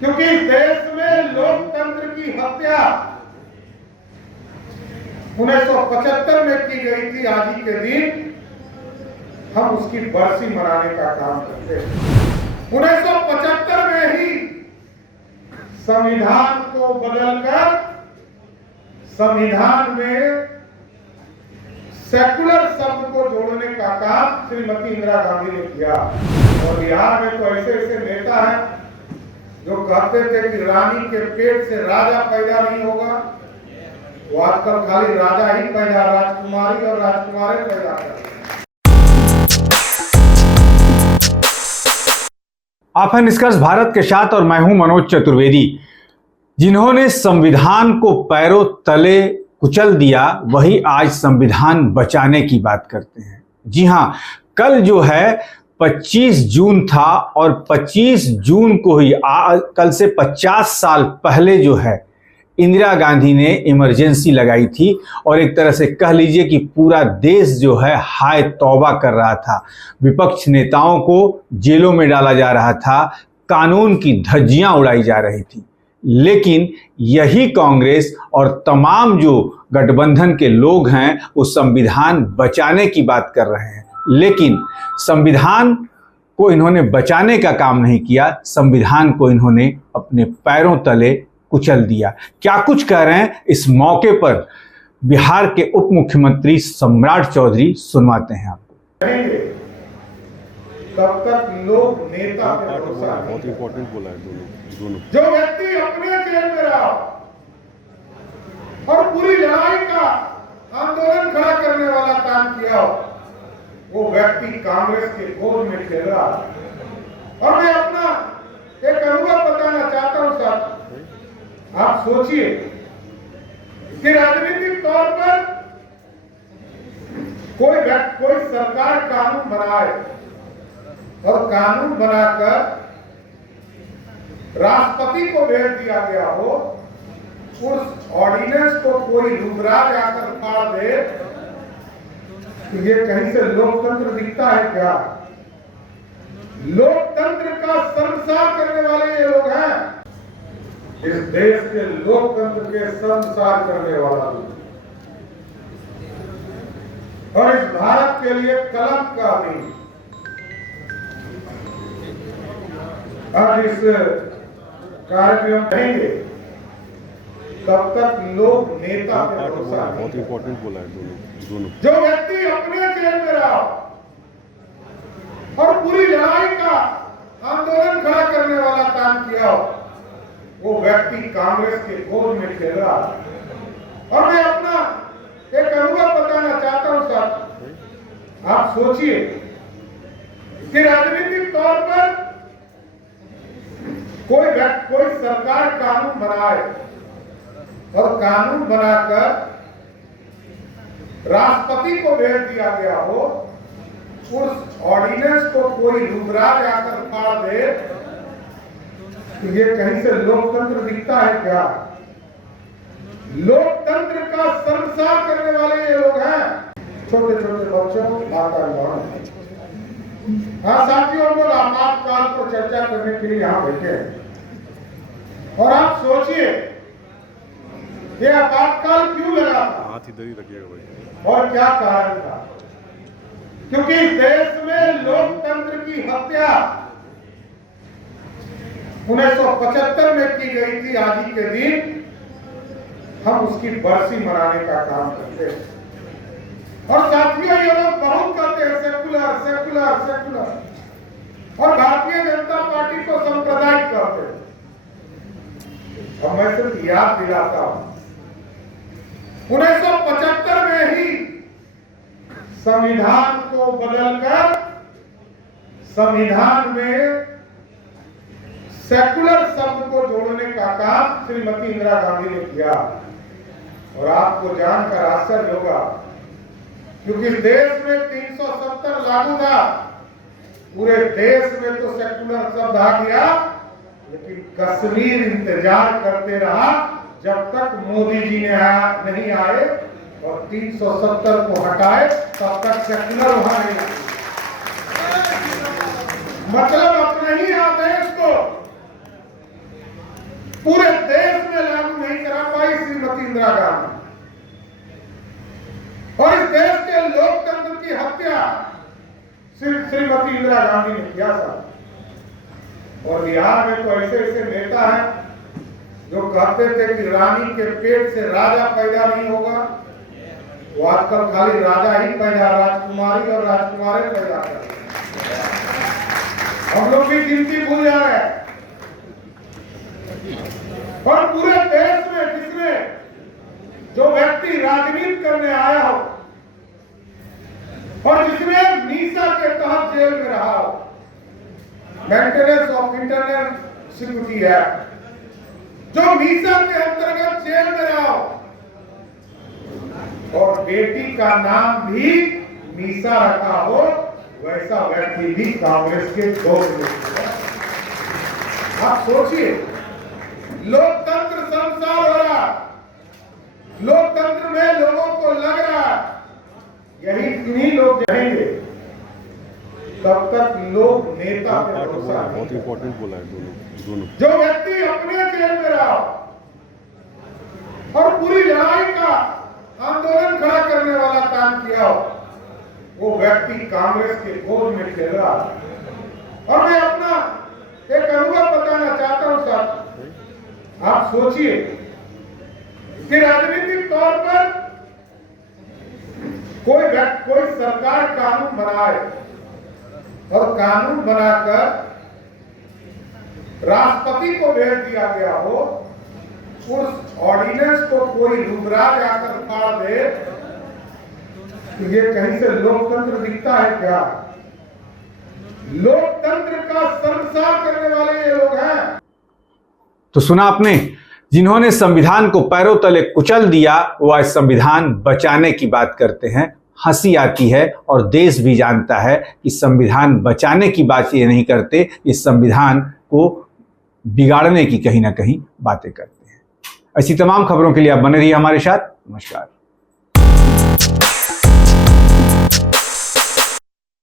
क्योंकि इस देश में लोकतंत्र की हत्या 1975 में की गई थी। आज ही के दिन हम उसकी बरसी मनाने का काम करते हैं। 1975 में ही संविधान को बदलकर संविधान में सेकुलर शब्द को जोड़ने का काम श्रीमती इंदिरा गांधी ने किया। और बिहार में तो ऐसे ऐसे नेता हैं जो कहते थे कि रानी के पेट से राजा पैदा नहीं होगा, वो आजकल खाली राजा ही पैदा, राजकुमारी और राजकुमारी पैदा कर रहे हैं। आप हैं निष्कर्ष भारत के साथ और मैं हूं मनोज चतुर्वेदी। जिन्होंने संविधान को पैरों तले कुचल दिया वही आज संविधान बचाने की बात करते हैं। जी हां, कल जो है 25 जून था और 25 जून को ही कल से 50 साल पहले जो है इंदिरा गांधी ने इमरजेंसी लगाई थी और एक तरह से कह लीजिए कि पूरा देश जो है हाय तौबा कर रहा था। विपक्ष नेताओं को जेलों में डाला जा रहा था, कानून की धज्जियां उड़ाई जा रही थी। लेकिन यही कांग्रेस और तमाम जो गठबंधन के लोग हैं वो संविधान बचाने की बात कर रहे हैं, लेकिन संविधान को इन्होंने बचाने का काम नहीं किया, संविधान को इन्होंने अपने पैरों तले कुचल दिया। क्या कुछ कह रहे हैं इस मौके पर बिहार के उप मुख्यमंत्री सम्राट चौधरी, सुनवाते हैं आपको। तब तक लोग नेता पे भरोसा, बहुत इंपॉर्टेंट बोला है दोनों। जो व्यक्ति अपने जेल में रहा और पूरी लड़ाई का आंदोलन खड़ा करने वाला काम किया, वो व्यक्ति कांग्रेस के गोद में खेल रहा है। और मैं अपना एक अनुभव बताना चाहता हूं साहब। आप सोचिए कि राजनीतिक तौर पर कोई सरकार कानून बनाए और कानून बनाकर राष्ट्रपति को भेज दिया गया हो, उस ऑर्डिनेंस को कोई रुद्राज आकर फाड़ दे, तो ये कहीं से लोकतंत्र दिखता है क्या? लोकतंत्र का संसार करने वाले ये लोग हैं। इस देश के लोकतंत्र के संसार करने वाला लोग और इस भारत के लिए कलंक का दिन। आज इस कार्यक्रम करेंगे तब तक लोग नेता पे भरोसा, बहुत इंपॉर्टेंट बोला है दोनों। जो व्यक्ति अपने जेल में रहा और पूरी लड़ाई का आंदोलन खड़ा करने वाला काम किया, वो व्यक्ति कांग्रेस के गोद में खेल रहा है। और मैं अपना एक अनुभव बताना चाहता हूं साहब। आप सोचिए कि राजनीतिक तौर पर कोई सरकार कानून बनाए और कानून बनाकर राष्ट्रपति को भेज दिया गया हो, उस ऑर्डिनेंस को कोई रुद्राज आकर फाड़ दे, तो ये कहीं से लोकतंत्र दिखता है क्या? लोकतंत्र का संसार करने वाले ये लोग हैं। छोटे छोटे बच्चों माता, हाँ साथियों, हम लोग आपातकाल पर चर्चा करने के लिए यहाँ बैठे हैं। और आप सोचिए ये आपातकाल क्यों लगा था, हाथ इधर ही रखिएगा भाई, और क्या कारण था? क्योंकि इस देश में लोकतंत्र की हत्या 1975 में की गई थी। आज ही के दिन हम उसकी बरसी मनाने का काम करते हैं। और साथियों, ये लोग बहुत कहते हैं सेकुलर सेकुलर सेकुलर, और भारतीय जनता पार्टी को सांप्रदायिक कहते हैं। और मैं सिर्फ याद दिलाता हूं, 1975 में ही संविधान को बदलकर संविधान में सेकुलर शब्द को जोड़ने का काम श्रीमती इंदिरा गांधी ने किया। और आपको जानकर आश्चर्य होगा, क्योंकि देश में 370 लागू था, पूरे देश में तो सेकुलर शब्द आ गया, लेकिन कश्मीर इंतजार करते रहा जब तक मोदी जी ने नहीं आए और 370 को हटाए, तब तक सेकुलर वहां नहीं आए। मतलब अपने ही आदेश को पूरे देश में लागू नहीं करा पाई श्रीमती इंदिरा गांधी, और इस देश के लोकतंत्र की हत्या श्रीमती इंदिरा गांधी ने किया था। और बिहार में तो ऐसे ऐसे नेता हैं जो कहते थे कि रानी के पेट से राजा पैदा नहीं होगा, वो आजकल खाली राजा ही पैदा, राजकुमारी और राजकुमारे पैदा कर रहे हैं। हम लोग भी गिनती भूल जा रहे हैं। और पूरे देश में जिसने जो व्यक्ति राजनीति करने आया हो और जिसने नीसा के तहत जेल में रहा हो, maintenance of internal security act, जो नीसा के अंतर्गत जेल में रहा हो, और बेटी का नाम भी नीसा रखा हो, वैसा व्यक्ति भी कांग्रेस के गोद में है। आप सोचिए, लोकतंत्र संसार हो रहा, लोकतंत्र में लोगों को लग रहा यही इन्हीं लोग रहेंगे, तब तक लोग नेता पे भरोसा नहीं बहुत इंपॉर्टेंट बोला है दोनों। जो व्यक्ति अपने जेल में रहा और पूरी लड़ाई का आंदोलन खड़ा करने वाला काम किया हो, वो व्यक्ति कांग्रेस के गोद में खेल रहा है। और मैं अपना एक अनुभव बताना चाहता हूं साहब। आप सोचिए कि राजनीतिक तौर पर कोई सरकार कानून बनाए और कानून बनाकर राष्ट्रपति को भेज दिया गया हो, उस ऑर्डिनेंस को कोई रुद्राज आकर फाड़ दे, तो ये कहीं से लोकतंत्र दिखता है क्या? लोकतंत्र का संसार करने वाले ये लोग हैं। तो सुना आपने, जिन्होंने संविधान को पैरों तले कुचल दिया वो आज संविधान बचाने की बात करते हैं। हंसी आती है और देश भी जानता है कि संविधान बचाने की बात ये नहीं करते, इस संविधान को बिगाड़ने की कहीं ना कहीं बातें करते हैं। ऐसी तमाम खबरों के लिए आप बने रहिए हमारे साथ। नमस्कार।